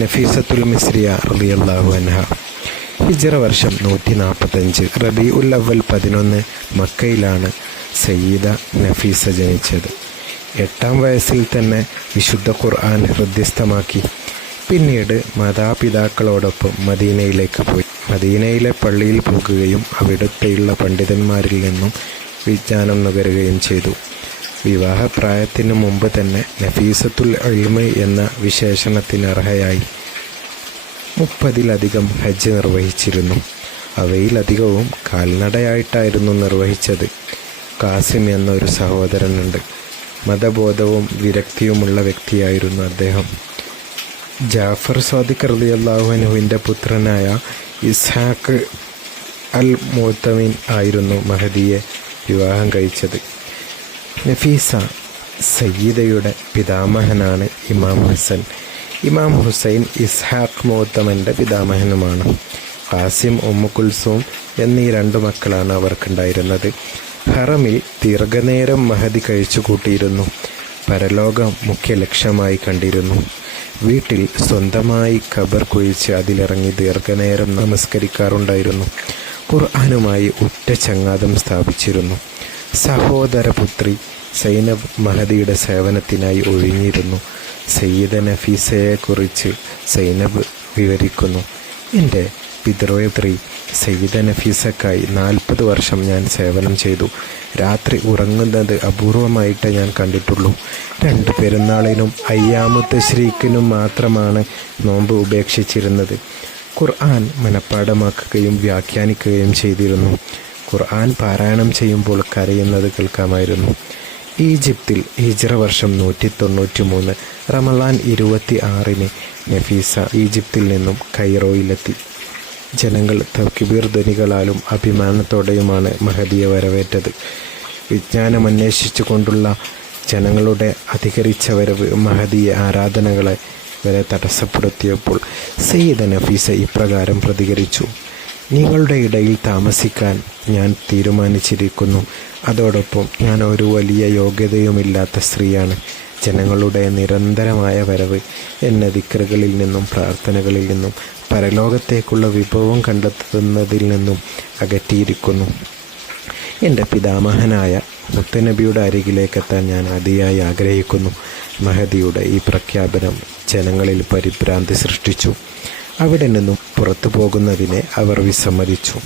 നഫീസത്തുൽ മിസ്രിയ റളിയല്ലാഹു അൻഹ. ഹിജ്റ വർഷം 145 റബീഉൽ അവ്വൽ 11 മക്കയിലാണ് സയ്യിദ നഫീസ ജനിച്ചത്. 8-ാം വയസ്സിൽ തന്നെ വിശുദ്ധ ഖുർആൻ ഹൃദ്യസ്ഥമാക്കി. പിന്നീട് മാതാപിതാക്കളോടൊപ്പം മദീനയിലേക്ക് പോയി. മദീനയിലെ പള്ളിയിൽ പോകുകയും അവിടുത്തെയുള്ള പണ്ഡിതന്മാരിൽ നിന്നും വിജ്ഞാനം നുകരുകയും ചെയ്തു. വിവാഹപ്രായത്തിനു മുമ്പ് തന്നെ നഫീസത്തുൽ ഇൽമ് എന്ന വിശേഷണത്തിന് അർഹയായി. 30-ലധികം ഹജ്ജ് നിർവഹിച്ചിരുന്നു. അവയിലധികവും കാൽനടയായിട്ടായിരുന്നു നിർവഹിച്ചത്. കാസിം എന്നൊരു സഹോദരനുണ്ട്. മതബോധവും വിരക്തിയുമുള്ള വ്യക്തിയായിരുന്നു അദ്ദേഹം. ജാഫർ സാദിഖ് റളിയല്ലാഹു അൻഹുവിൻ്റെ പുത്രനായ ഇസ്ഹാഖ് അൽ മുഅ്തമിൻ ആയിരുന്നു മഹദിയെ വിവാഹം കഴിച്ചത്. നഫീസ സയ്യിദയുടെ പിതാമഹനാണ് ഇമാം ഹസൻ. ഇമാം ഹുസൈൻ ഇസ്ഹാഖ് മുഅ്തമൻ്റെ പിതാമഹനുമാണ്. ഖാസിം, ഉമ്മു കുൽസൂം എന്നീ 2 മക്കളാണ് അവർക്കുണ്ടായിരുന്നത്. ഹറമിൽ ദീർഘനേരം മഹദി കഴിച്ചു കൂട്ടിയിരുന്നു. പരലോകം മുഖ്യ ലക്ഷ്യമായി കണ്ടിരുന്നു. വീട്ടിൽ സ്വന്തമായി ഖബർ കുഴിച്ച് അതിലിറങ്ങി ദീർഘനേരം നമസ്കരിക്കാറുണ്ടായിരുന്നു. ഖുർആനുമായി ഉറ്റ ചങ്ങാതം സ്ഥാപിച്ചിരുന്നു. സഹോദരപുത്രി സൈനബ് മഹദിയുടെ സേവനത്തിനായി ഒഴിഞ്ഞിരുന്നു. സയ്യിദ നഫീസയെക്കുറിച്ച് സൈനബ് വിവരിക്കുന്നു. എൻ്റെ പിതൃപുത്രി സയ്യിദ നഫീസക്കായി 40 വർഷം ഞാൻ സേവനം ചെയ്തു. രാത്രി ഉറങ്ങുന്നത് അപൂർവമായിട്ടേ ഞാൻ കണ്ടിട്ടുള്ളൂ. 2 പെരുന്നാളിനും അയ്യാമു തശ്രീക്കിനും മാത്രമാണ് നോമ്പ് ഉപേക്ഷിച്ചിരുന്നത്. ഖുർആൻ മനഃപ്പാഠമാക്കുകയും വ്യാഖ്യാനിക്കുകയും ചെയ്തിരുന്നു. ഖുർആൻ പാരായണം ചെയ്യുമ്പോൾ കരയുന്നത് കേൾക്കാമായിരുന്നു. ഈജിപ്തിൽ ഹിജ്റ വർഷം 193 റമളാൻ 26 നഫീസ ഈജിപ്തിൽ നിന്നും കൈറോയിലെത്തി. ജനങ്ങൾ തക്ബീർ ധ്വനികളാലും അഭിമാനത്തോടെയുമാണ് മഹദിയെ വരവേറ്റത്. വിജ്ഞാനമന്വേഷിച്ചു കൊണ്ടുള്ള ജനങ്ങളുടെ അധികരിച്ച വരവ് മഹദിയെ ആരാധനകളെ വരെ തടസ്സപ്പെടുത്തിയപ്പോൾ സയ്യിദ നഫീസ ഇപ്രകാരം പ്രതികരിച്ചു: നിങ്ങളുടെ ഇടയിൽ താമസിക്കാൻ ഞാൻ തീരുമാനിച്ചിരിക്കുന്നു. അതോടൊപ്പം ഞാൻ ഒരു വലിയ യോഗ്യതയുമില്ലാത്ത സ്ത്രീയാണ്. ജനങ്ങളുടെ നിരന്തരമായ വരവ് എന്നെ ദിക്റുകളിൽ നിന്നും പ്രാർത്ഥനകളിൽ നിന്നും പരലോകത്തേക്കുള്ള വിഭവം കണ്ടെത്തുന്നതിൽ നിന്നും അകറ്റിയിരിക്കുന്നു. എൻ്റെ പിതാമഹനായ മുത്തനബിയുടെ അരികിലേക്കെത്താൻ ഞാൻ അതിയായി ആഗ്രഹിക്കുന്നു. മഹദിയുടെ ഈ പ്രഖ്യാപനം ജനങ്ങളിൽ പരിഭ്രാന്തി സൃഷ്ടിച്ചു. അവിടെ നിന്നും പുറത്തു പോകുന്നതിനെ അവർ വിസമ്മതിച്ചു.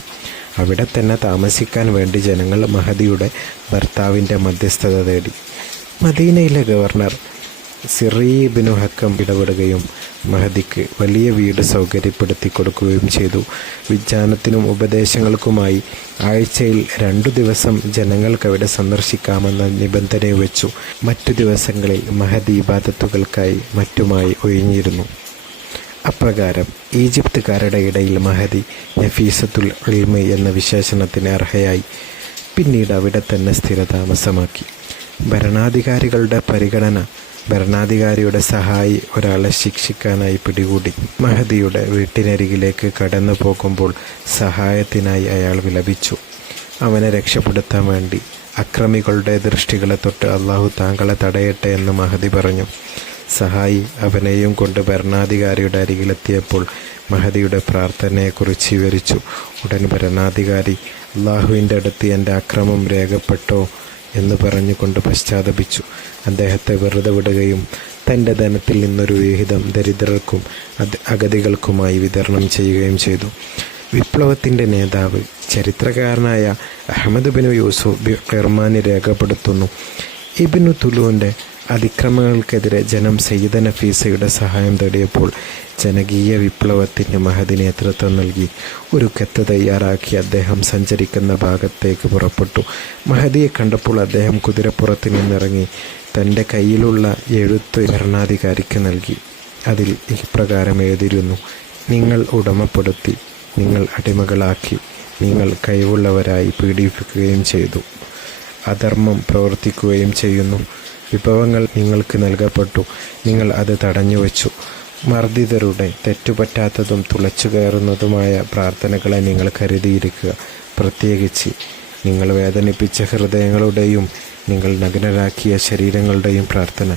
അവിടെ തന്നെ താമസിക്കാൻ വേണ്ടി ജനങ്ങൾ മഹദിയുടെ ഭർത്താവിൻ്റെ മധ്യസ്ഥത തേടി. മദീനയിലെ ഗവർണർ സിറി ഇബ്നു ഹക്കം ഇടപെടുകയും മഹദിക്ക് വലിയ വീട് സൗകര്യപ്പെടുത്തി കൊടുക്കുകയും ചെയ്തു. വിജ്ഞാനത്തിനും ഉപദേശങ്ങൾക്കുമായി ആഴ്ചയിൽ 2 ദിവസം ജനങ്ങൾക്കവിടെ സന്ദർശിക്കാമെന്ന നിബന്ധന വെച്ചു. മറ്റു ദിവസങ്ങളിൽ മഹദി ഇബാദത്തുകൾക്കായി മറ്റുമായി ഒഴിഞ്ഞിരുന്നു. അപ്രകാരം ഈജിപ്തുകാരുടെ ഇടയിൽ മഹദി നഫീസത്തുൽ ഇൽമ് എന്ന വിശേഷണത്തിന് അർഹയായി. പിന്നീട് അവിടെ തന്നെ സ്ഥിരതാമസമാക്കി. ഭരണാധികാരികളുടെ പരിഗണന ഭരണാധികാരിയുടെ സഹായി ഒരാളെ ശിക്ഷിക്കാനായി പിടികൂടി. മഹദിയുടെ വീട്ടിനരികിലേക്ക് കടന്നു പോകുമ്പോൾ സഹായത്തിനായി അയാൾ വിലപിച്ചു. അവനെ രക്ഷപ്പെടുത്താൻ വേണ്ടി അക്രമികളുടെ ദൃഷ്ടികളെ തൊട്ട് അള്ളാഹു താങ്കളെ തടയട്ടെ എന്ന് മഹദി പറഞ്ഞു. സഹായി അവനെയും കൊണ്ട് ഭരണാധികാരിയുടെ അരികിലെത്തിയപ്പോൾ മഹദിയുടെ പ്രാർത്ഥനയെക്കുറിച്ച് വിവരിച്ചു. ഉടൻ ഭരണാധികാരി അള്ളാഹുവിൻ്റെ അടുത്ത് എൻ്റെ അക്രമം രേഖപ്പെട്ടോ എന്ന് പറഞ്ഞുകൊണ്ട് പശ്ചാത്തപിച്ചു. അദ്ദേഹത്തെ വെറുതെ വിടുകയും തൻ്റെ ധനത്തിൽ നിന്നൊരു വിഹിതം ദരിദ്രർക്കും അഗതികൾക്കുമായി വിതരണം ചെയ്യുകയും ചെയ്തു. വിപ്ലവത്തിൻ്റെ നേതാവ് ചരിത്രകാരനായ അഹമ്മദ് ബിൻ യൂസുഫ് ഖിർമാനി രേഖപ്പെടുത്തുന്നു: ഇബ്നു തുലൂൻ്റെ അതിക്രമങ്ങൾക്കെതിരെ ജനം സയ്യിദ നഫീസയുടെ സഹായം തേടിയപ്പോൾ ജനകീയ വിപ്ലവത്തിന് മഹദി നേതൃത്വം നൽകി. ഒരു കത്ത് തയ്യാറാക്കി അദ്ദേഹം സഞ്ചരിക്കുന്ന ഭാഗത്തേക്ക് പുറപ്പെട്ടു. മഹദിയെ കണ്ടപ്പോൾ അദ്ദേഹം കുതിരപ്പുറത്ത് നിന്നിറങ്ങി തൻ്റെ കയ്യിലുള്ള എഴുത്ത് ഭരണാധികാരിക്ക് നൽകി. അതിൽ ഇപ്രകാരം എഴുതിയിരുന്നു: നിങ്ങൾ ഉടമപ്പെടുത്തി, നിങ്ങൾ അടിമകളാക്കി, നിങ്ങൾ കഴിവുള്ളവരായി പീഡിപ്പിക്കുകയും ചെയ്തു, അധർമ്മം പ്രവർത്തിക്കുകയും ചെയ്യുന്നു. വിഭവങ്ങൾ നിങ്ങൾക്ക് നൽകപ്പെട്ടു, നിങ്ങൾ അത് തടഞ്ഞുവെച്ചു. മർദ്ദിതരുടെ തെറ്റുപറ്റാത്തതും തുളച്ചു കയറുന്നതുമായ പ്രാർത്ഥനകളെ നിങ്ങൾ കരുതിയിരിക്കുക. പ്രത്യേകിച്ച് നിങ്ങൾ വേദനിപ്പിച്ച ഹൃദയങ്ങളുടെയും നിങ്ങൾ നഗ്നരാക്കിയ ശരീരങ്ങളുടെയും പ്രാർത്ഥന.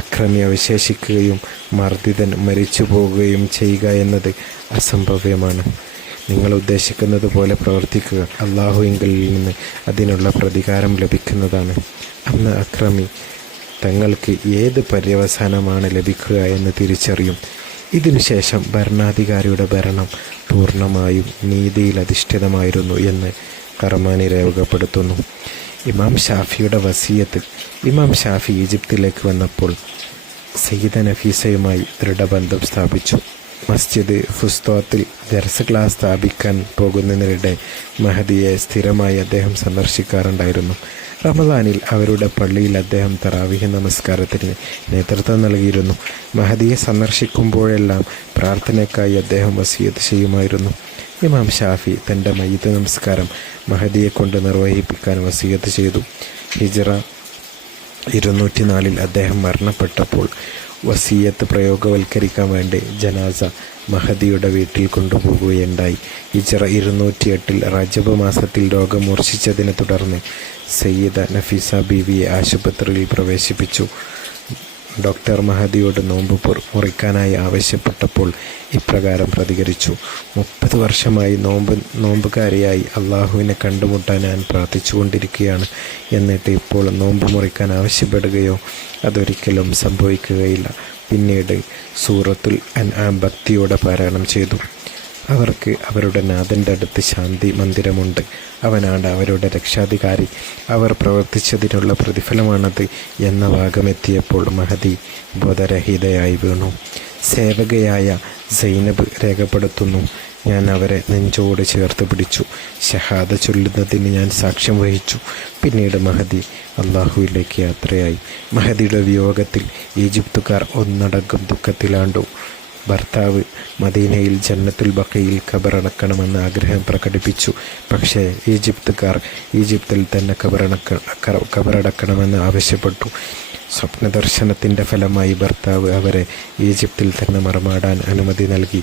അക്രമി അവശേഷിക്കുകയും മർദ്ദിതൻ മരിച്ചു പോകുകയും ചെയ്യുക എന്നത് അസംഭവ്യമാണ്. നിങ്ങൾ ഉദ്ദേശിക്കുന്നത് പോലെ പ്രവർത്തിക്കുക. അള്ളാഹുവിങ്കിൽ നിന്ന് അതിനുള്ള പ്രതികാരം ലഭിക്കുന്നതാണ്. അന്ന് അക്രമി തങ്ങൾക്ക് ഏത് പര്യവസാനമാണ് ലഭിക്കുക എന്ന് തിരിച്ചറിയും. ഇതിനുശേഷം ഭരണാധികാരിയുടെ ഭരണം പൂർണ്ണമായും നീതിയിൽ അധിഷ്ഠിതമായിരുന്നു എന്ന് കറമാനി രേഖപ്പെടുത്തുന്നു. ഇമാം ഷാഫിയുടെ വസിയത്ത്. ഇമാം ഷാഫി ഈജിപ്തിലേക്ക് വന്നപ്പോൾ സയ്യിദ നഫീസയുമായി ദൃഢബന്ധം സ്ഥാപിച്ചു. മസ്ജിദ് ഫുസ്തോത്തിൽ ദർസ് ക്ലാസ് സ്ഥാപിക്കാൻ പോകുന്നതിനിടെ മഹദിയെ സ്ഥിരമായി അദ്ദേഹം സന്ദർശിക്കാറുണ്ടായിരുന്നു. റമദാനിൽ അവരുടെ പള്ളിയിൽ അദ്ദേഹം തറാവീഹ് നമസ്കാരത്തിന് നേതൃത്വം നൽകിയിരുന്നു. മഹദിയെ സന്ദർശിക്കുമ്പോഴെല്ലാം പ്രാർത്ഥനയ്ക്കായി അദ്ദേഹം വസിയത്ത് ചെയ്യുമായിരുന്നു. ഇമാം ഷാഫി തൻ്റെ മയ്യിത്ത് നമസ്കാരം മഹദിയെ കൊണ്ട് നിർവഹിപ്പിക്കാൻ വസിയത്ത് ചെയ്തു. ഹിജ്റ 204 അദ്ദേഹം മരണപ്പെട്ടപ്പോൾ വസിയത്ത് പ്രയോഗവൽക്കരിക്കാൻ വേണ്ടി ജനാസ മഹദിയുടെ വീട്ടിൽ കൊണ്ടുപോകുകയുണ്ടായി. ഹിജ്റ 208 റജബ് മാസത്തിൽ രോഗം മൂർച്ഛിച്ചതിനെ തുടർന്ന് സയ്യിദ നഫീസ ബീവിയെ ആശുപത്രിയിൽ പ്രവേശിപ്പിച്ചു. ഡോക്ടർ മഹദിയോട് നോമ്പ് മുറിക്കാനായി ആവശ്യപ്പെട്ടപ്പോൾ ഇപ്രകാരം പ്രതികരിച്ചു: 30 വർഷമായി നോമ്പുകാരിയായി അള്ളാഹുവിനെ കണ്ടുമുട്ടാൻ ഞാൻ പ്രാർത്ഥിച്ചുകൊണ്ടിരിക്കുകയാണ്. എന്നിട്ട് ഇപ്പോൾ നോമ്പ് മുറിക്കാൻ ആവശ്യപ്പെടുകയോ? അതൊരിക്കലും സംഭവിക്കുകയില്ല. പിന്നീട് സൂറത്തുൽ അൻആം ഭക്തിയോടെ പാരായണം ചെയ്തു. അവർക്ക് അവരുടെ നാഥൻ്റെ അടുത്ത് ശാന്തി മന്ദിരമുണ്ട്. അവനാണ് അവരുടെ രക്ഷാധികാരി. അവർ പ്രവർത്തിച്ചതിനുള്ള പ്രതിഫലമാണത് എന്ന ഭാഗമെത്തിയപ്പോൾ മഹദി ബോധരഹിതയായി വീണു. സേവകയായ സൈനബ് രേഖപ്പെടുത്തുന്നു: ഞാൻ അവരെ നെഞ്ചോട് ചേർത്ത് പിടിച്ചു. ഷഹാദ ചൊല്ലുന്നതിന് ഞാൻ സാക്ഷ്യം വഹിച്ചു. പിന്നീട് മഹദി അള്ളാഹുവിലേക്ക് യാത്രയായി. മഹദിയുടെ വിയോഗത്തിൽ ഈജിപ്തുകാർ ഒന്നടങ്കം ദുഃഖത്തിലാണ്ടു. ഭർത്താവ് മദീനയിൽ ജന്നത്തുൽ ബഖയിൽ ഖബറടക്കണമെന്ന് ആഗ്രഹം പ്രകടിപ്പിച്ചു. പക്ഷേ ഈജിപ്തുകാർ ഈജിപ്തിൽ തന്നെ ഖബറടക്കണമെന്ന് ആവശ്യപ്പെട്ടു. സ്വപ്നദർശനത്തിൻ്റെ ഫലമായി ഭർത്താവ് അവരെ ഈജിപ്തിൽ തന്നെ മറമാടാൻ അനുമതി നൽകി.